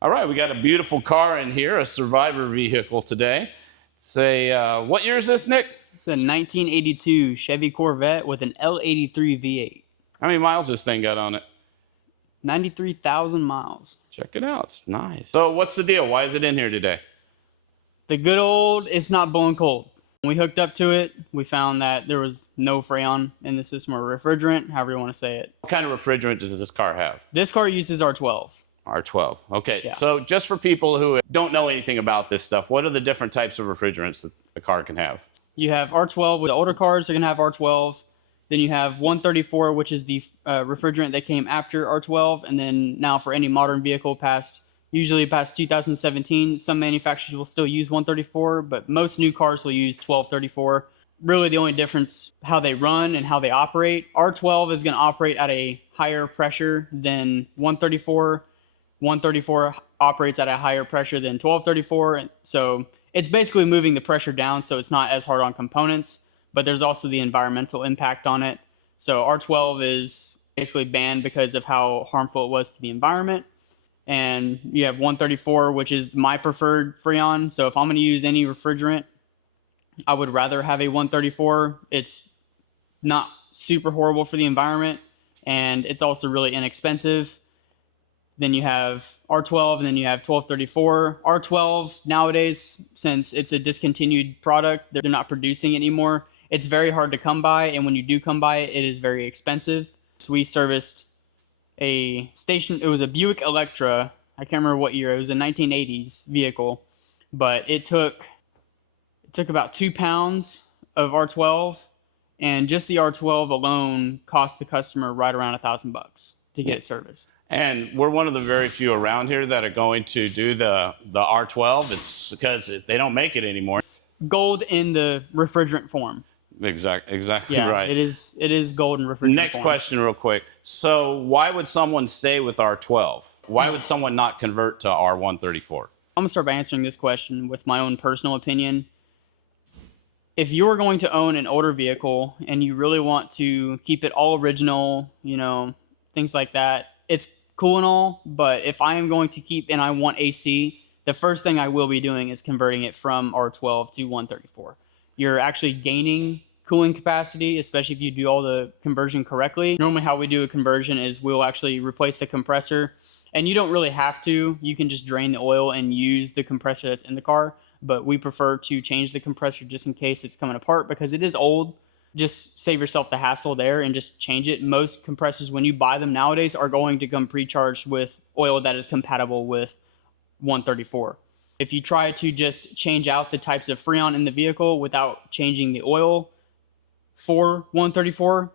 All right, we got a beautiful car in here, a survivor vehicle today. Say, what year is this, Nick? It's a 1982 Chevy Corvette with an L83 V8. How many miles this thing got on it? 93,000 miles. Check it out, it's nice. So what's the deal? Why is it in here today? The good old, it's not blowing cold. When we hooked up to it, we found that there was no freon in the system, or refrigerant, however you want to say it. What kind of refrigerant does this car have? This car uses R12. R12. Okay, Yeah. So just for people who don't know anything about this stuff, what are the different types of refrigerants that a car can have? You have R12 with the older cars, they're going to have R12. Then you have 134, which is the refrigerant that came after R12. And then now for any modern vehicle usually past 2017, some manufacturers will still use 134, but most new cars will use 1234. Really the only difference, how they run and how they operate. R12 is going to operate at a higher pressure than 134. 134 operates at a higher pressure than 1234. So it's basically moving the pressure down so it's not as hard on components, but there's also the environmental impact on it. So R12 is basically banned because of how harmful it was to the environment. And you have 134, which is my preferred Freon. So if I'm going to use any refrigerant, I would rather have a 134. It's not super horrible for the environment, and it's also really inexpensive. Then you have R12, and then you have 1234. R12 nowadays, since it's a discontinued product, they're not producing it anymore. It's very hard to come by, and when you do come by it, it is very expensive. So we serviced a station. It was a Buick Electra. I can't remember what year. It was a 1980s vehicle, but it took about 2 pounds of R12, and just the R12 alone cost the customer right around $1,000 to get it serviced. And we're one of the very few around here that are going to do the R12. It's because they don't make it anymore. It's gold in the refrigerant form. Exactly Yeah, right. it is gold in refrigerant Next form. question real quick. So why would someone stay with R12? Why would someone not convert to R134? I'm going to start by answering this question with my own personal opinion. If you're going to own an older vehicle and you really want to keep it all original, things like that, it's cool and all, but if I am going to keep and I want AC, the first thing I will be doing is converting it from R12 to 134. You're actually gaining cooling capacity, especially if you do all the conversion correctly. Normally how we do a conversion is we'll actually replace the compressor, and you don't really have to. You can just drain the oil and use the compressor that's in the car, but we prefer to change the compressor just in case it's coming apart because it is old. Just save yourself the hassle there and just change it. Most compressors, when you buy them nowadays, are going to come pre-charged with oil that is compatible with 134. If you try to just change out the types of Freon in the vehicle without changing the oil for 134,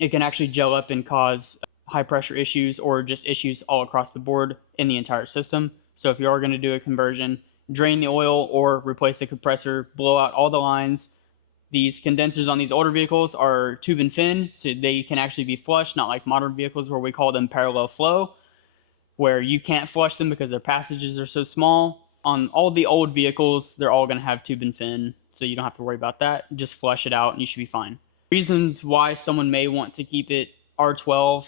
it can actually gel up and cause high pressure issues or just issues all across the board in the entire system. So if you are going to do a conversion, drain the oil or replace the compressor, blow out all the lines. These condensers on these older vehicles are tube and fin, so they can actually be flushed, not like modern vehicles where we call them parallel flow, where you can't flush them because their passages are so small. On all the old vehicles, they're all going to have tube and fin, so you don't have to worry about that. Just flush it out and you should be fine. Reasons why someone may want to keep it R12,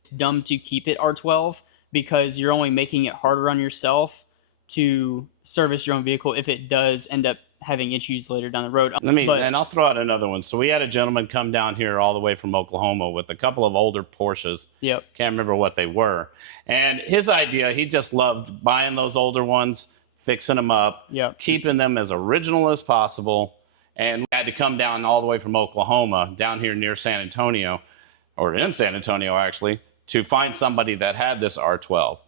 it's dumb to keep it R12 because you're only making it harder on yourself to service your own vehicle if it does end up having issues later down the road. And I'll throw out another one. So we had a gentleman come down here all the way from Oklahoma with a couple of older Porsches. Yep. Can't remember what they were. And his idea, he just loved buying those older ones, fixing them up, Yep. keeping them as original as possible. And had to come down all the way from Oklahoma, down here near San Antonio, or in San Antonio actually, to find somebody that had this R12.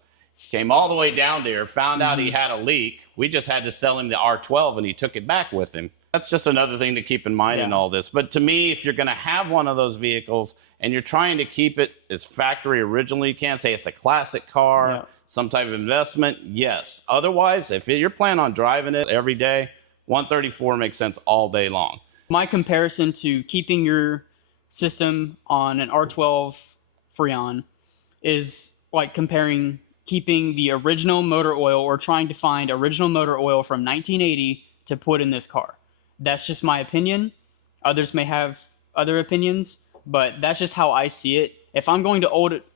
Came all the way down there, found out he had a leak. We just had to sell him the R12 and he took it back with him. That's just another thing to keep in mind in all this. But to me, if you're going to have one of those vehicles and you're trying to keep it as factory original, you can't say it's a classic car, some type of investment. Yes. Otherwise, if you're planning on driving it every day, 134 makes sense all day long. My comparison to keeping your system on an R12 Freon is like comparing keeping the original motor oil or trying to find original motor oil from 1980 to put in this car. That's just my opinion. Others may have other opinions, but that's just how I see it. If I'm going to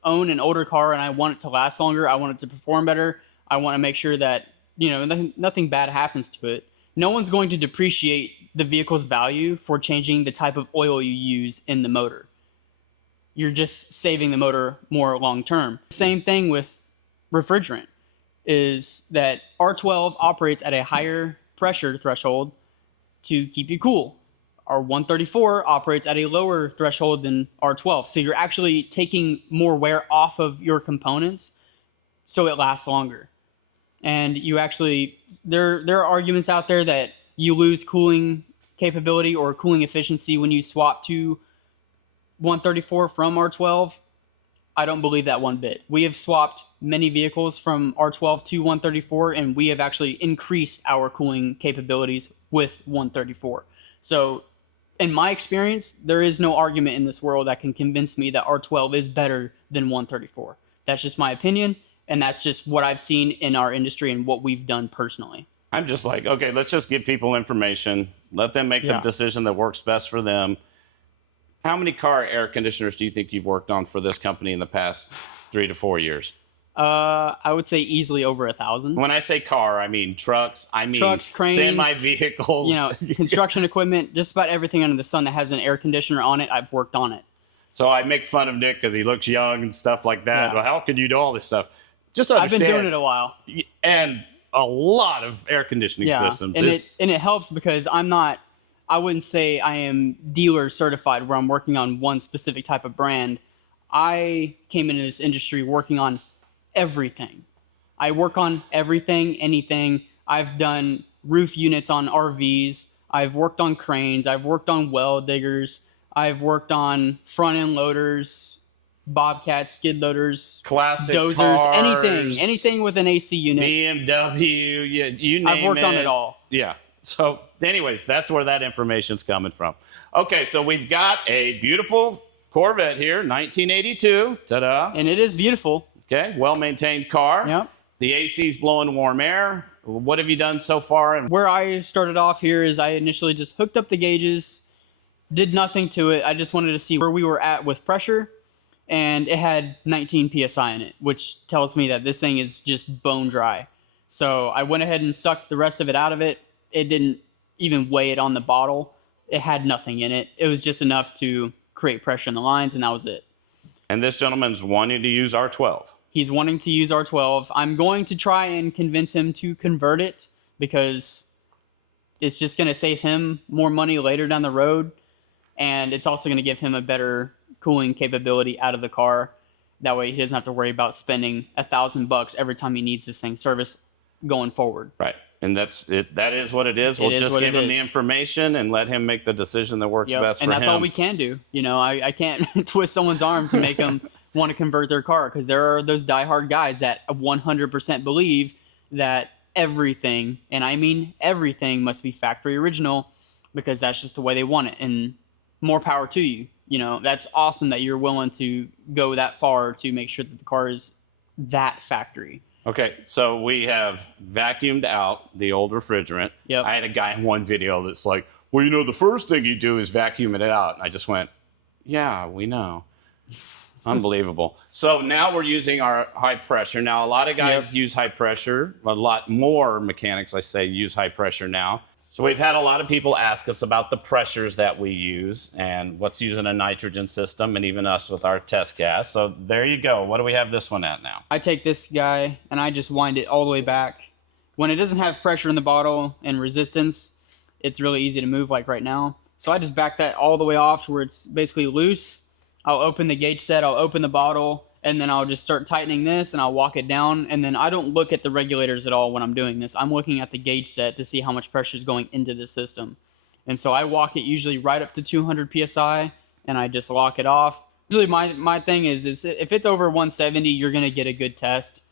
own an older car and I want it to last longer, I want it to perform better, I want to make sure that, nothing bad happens to it. No one's going to depreciate the vehicle's value for changing the type of oil you use in the motor. You're just saving the motor more long term. Same thing with refrigerant, is that R12 operates at a higher pressure threshold to keep you cool. R134 operates at a lower threshold than R12. So you're actually taking more wear off of your components so it lasts longer. And you actually, there are arguments out there that you lose cooling capability or cooling efficiency when you swap to 134 from R12. I don't believe that one bit. We have swapped many vehicles from R12 to 134, and we have actually increased our cooling capabilities with 134. So in my experience, there is no argument in this world that can convince me that R12 is better than 134. That's just my opinion, and that's just what I've seen in our industry and what we've done personally. I'm just like, okay, let's just give people information. Let them make the decision that works best for them. How many car air conditioners do you think you've worked on for this company in the past 3 to 4 years? I would say easily over 1,000. When I say car, I mean trucks. I mean trucks, cranes, semi-vehicles. Construction equipment, just about everything under the sun that has an air conditioner on it, I've worked on it. So I make fun of Nick because he looks young and stuff like that. Yeah. Well, how could you do all this stuff? Just understand. I've been doing it a while. And a lot of air conditioning systems. And it helps because I wouldn't say I am dealer certified where I'm working on one specific type of brand. I came into this industry working on everything. I work on everything, anything. I've done roof units on RVs. I've worked on cranes. I've worked on well diggers. I've worked on front end loaders, bobcats, skid loaders, classic dozers, cars, anything with an AC unit. BMW, you name it. I've worked on it all. Yeah. So anyways, that's where that information's coming from. Okay, so we've got a beautiful Corvette here, 1982. Ta-da. And it is beautiful. Okay, well-maintained car. Yep. The AC's blowing warm air. What have you done so far? Where I started off here is I initially just hooked up the gauges, did nothing to it. I just wanted to see where we were at with pressure, and it had 19 PSI in it, which tells me that this thing is just bone dry. So I went ahead and sucked the rest of it out of it. It didn't even weigh it on the bottle. It had nothing in it. It was just enough to create pressure in the lines, and that was it. And this gentleman's wanting to use R12. He's wanting to use R12. I'm going to try and convince him to convert it because it's just going to save him more money later down the road, and it's also going to give him a better cooling capability out of the car. That way he doesn't have to worry about spending $1,000 every time he needs this thing serviced going forward. Right. And that's it. That is what it is. We'll just give him the information and let him make the decision that works best for him. And that's all we can do. I can't twist someone's arm to make them want to convert their car, because there are those diehard guys that 100% believe that everything, and I mean everything, must be factory original because that's just the way they want it. And more power to you. That's awesome that you're willing to go that far to make sure that the car is that factory. Okay, so we have vacuumed out the old refrigerant. Yep. I had a guy in one video that's like, well, the first thing you do is vacuum it out. And I just went, yeah, we know. Unbelievable. So now we're using our high pressure. Now, a lot of guys use high pressure. A lot more mechanics, I say, use high pressure now. So we've had a lot of people ask us about the pressures that we use and what's using a nitrogen system, and even us with our test gas. So there you go. What do we have this one at now? I take this guy and I just wind it all the way back. When it doesn't have pressure in the bottle and resistance, it's really easy to move like right now. So I just back that all the way off to where it's basically loose. I'll open the gauge set, I'll open the bottle, and then I'll just start tightening this and I'll walk it down. And then I don't look at the regulators at all when I'm doing this. I'm looking at the gauge set to see how much pressure is going into the system. And so I walk it usually right up to 200 PSI and I just lock it off. Usually my thing is if it's over 170, you're going to get a good test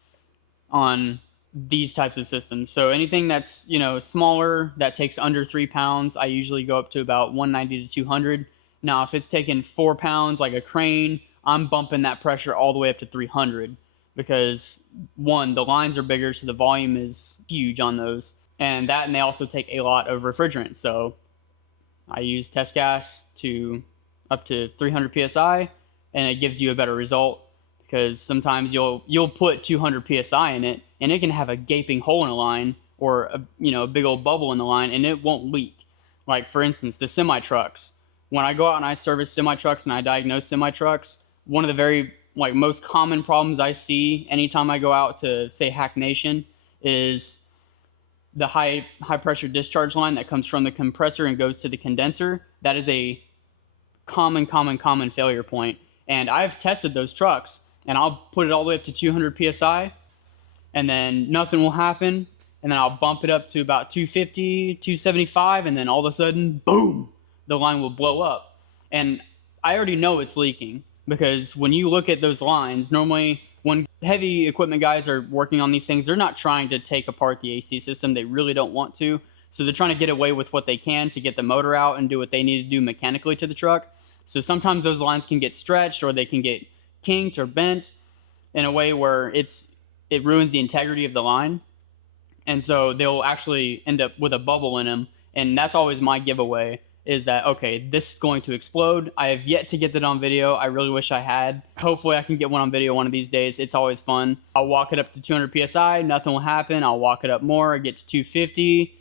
on these types of systems. So anything that's, smaller, that takes under 3 pounds, I usually go up to about 190 to 200. Now, if it's taking 4 pounds like a crane, I'm bumping that pressure all the way up to 300 because, one, the lines are bigger, so the volume is huge on those. And they also take a lot of refrigerant. So I use test gas to up to 300 PSI, and it gives you a better result because sometimes you'll put 200 psi in it and it can have a gaping hole in the line or a big old bubble in the line and it won't leak. Like for instance, the semi trucks. When I go out and I service semi trucks and I diagnose semi trucks, one of the very most common problems I see anytime I go out to say Hack Nation is the high pressure discharge line that comes from the compressor and goes to the condenser. That is a common failure point. And I've tested those trucks and I'll put it all the way up to 200 psi and then nothing will happen. And then I'll bump it up to about 250, 275, and then all of a sudden, boom, the line will blow up. And I already know it's leaking because when you look at those lines, normally when heavy equipment guys are working on these things, they're not trying to take apart the AC system. They really don't want to. So they're trying to get away with what they can to get the motor out and do what they need to do mechanically to the truck. So sometimes those lines can get stretched or they can get kinked or bent in a way where it ruins the integrity of the line. And so they'll actually end up with a bubble in them. And that's always my giveaway, is that, okay, this is going to explode. I have yet to get that on video. I really wish I had. Hopefully I can get one on video one of these days. It's always fun. I'll walk it up to 200 psi. Nothing will happen. I'll walk it up more. I get to 250.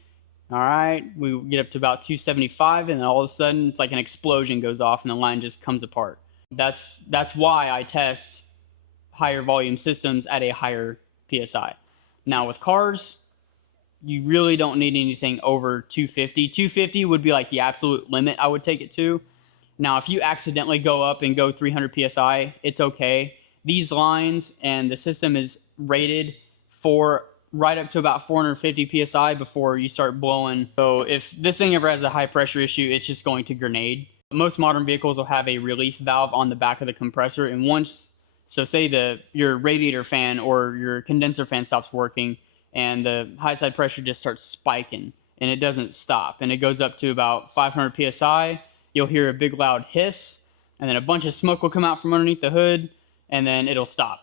All right. We get up to about 275. And then all of a sudden it's like an explosion goes off and the line just comes apart. That's why I test higher volume systems at a higher psi. Now with cars, you really don't need anything over 250. 250 would be like the absolute limit I would take it to. Now, if you accidentally go up and go 300 psi, it's okay. These lines and the system is rated for right up to about 450 psi before you start blowing. So if this thing ever has a high pressure issue, it's just going to grenade. Most modern vehicles will have a relief valve on the back of the compressor. And so say your radiator fan or your condenser fan stops working, and the high side pressure just starts spiking and it doesn't stop and it goes up to about 500 psi. You'll hear a big loud hiss and then a bunch of smoke will come out from underneath the hood and then it'll stop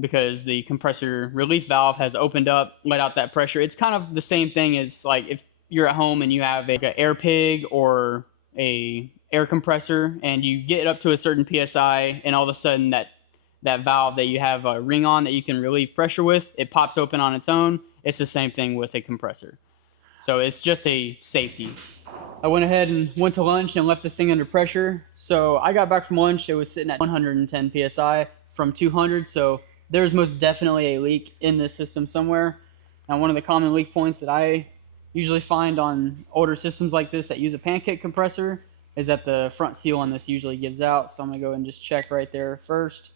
because the compressor relief valve has opened up, let out that pressure. It's kind of the same thing as like if you're at home and you have an air pig or a air compressor and you get up to a certain psi and all of a sudden that valve that you have a ring on that you can relieve pressure with, it pops open on its own. It's the same thing with a compressor. So it's just a safety. I went ahead and went to lunch and left this thing under pressure. So I got back from lunch, it was sitting at 110 psi from 200. So there's most definitely a leak in this system somewhere. Now one of the common leak points that I usually find on older systems like this that use a pancake compressor is that the front seal on this usually gives out. So I'm gonna go and just check right there first.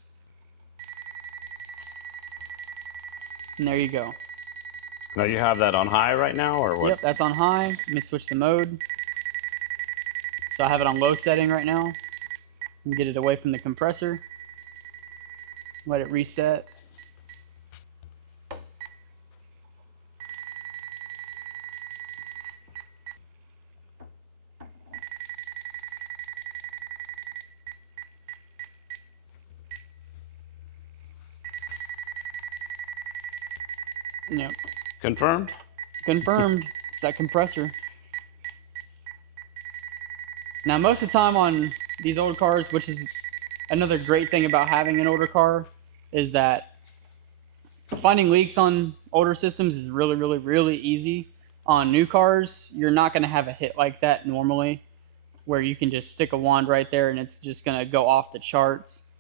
And there you go. Now you have that on high right now, or what? Yep, that's on high. Let me switch the mode. So I have it on low setting right now. And get it away from the compressor. Let it reset. Yep. Confirmed? Confirmed. It's that compressor. Now, most of the time on these old cars, which is another great thing about having an older car, is that finding leaks on older systems is really easy. On new cars, you're not going to have a hit like that normally, where you can just stick a wand right there and it's just going to go off the charts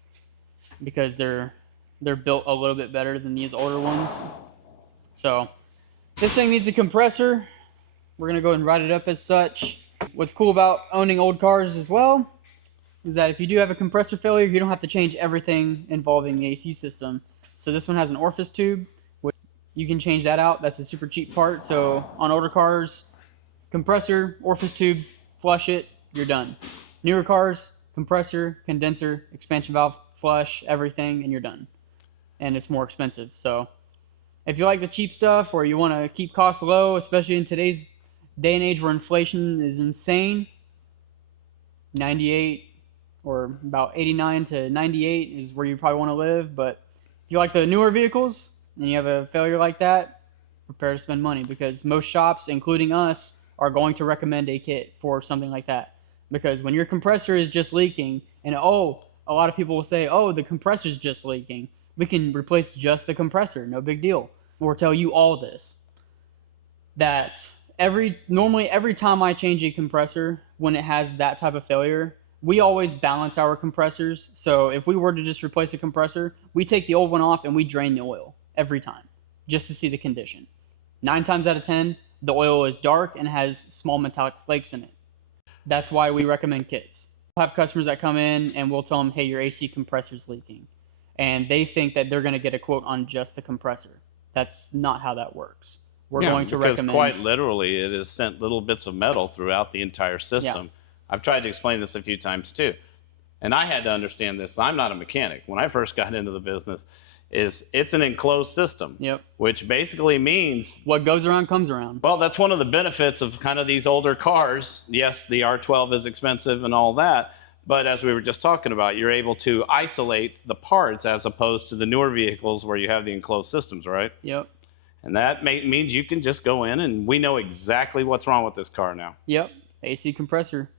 because they're built a little bit better than these older ones. So this thing needs a compressor. We're going to go ahead and write it up as such. What's cool about owning old cars as well is that if you do have a compressor failure, you don't have to change everything involving the AC system. So this one has an orifice tube, which you can change that out. That's a super cheap part. So on older cars, compressor, orifice tube, flush it, you're done. Newer cars, compressor, condenser, expansion valve, flush, everything, and you're done. And it's more expensive. So if you like the cheap stuff or you want to keep costs low, especially in today's day and age where inflation is insane, 98 or about 89 to 98 is where you probably want to live. But if you like the newer vehicles and you have a failure like that, prepare to spend money because most shops, including us, are going to recommend a kit for something like that. Because when your compressor is just leaking and a lot of people will say, oh, the compressor's just leaking. We can replace just the compressor, no big deal. Or tell you all this. That normally every time I change a compressor, when it has that type of failure, we always balance our compressors. So if we were to just replace a compressor, we take the old one off and we drain the oil every time just to see the condition. 9 times out of 10, the oil is dark and has small metallic flakes in it. That's why we recommend kits. We'll have customers that come in and we'll tell them, hey, your AC compressor's leaking. And they think that they're going to get a quote on just the compressor. That's not how that works. We're going to recommend... Because quite literally, it has sent little bits of metal throughout the entire system. Yeah. I've tried to explain this a few times too. And I had to understand this. I'm not a mechanic. When I first got into the business, it's an enclosed system. Yep. Which basically means... what goes around comes around. Well, that's one of the benefits of kind of these older cars. Yes, the R12 is expensive and all that. But as we were just talking about, you're able to isolate the parts as opposed to the newer vehicles where you have the enclosed systems, right? Yep. And that means you can just go in and we know exactly what's wrong with this car now. Yep. AC compressor.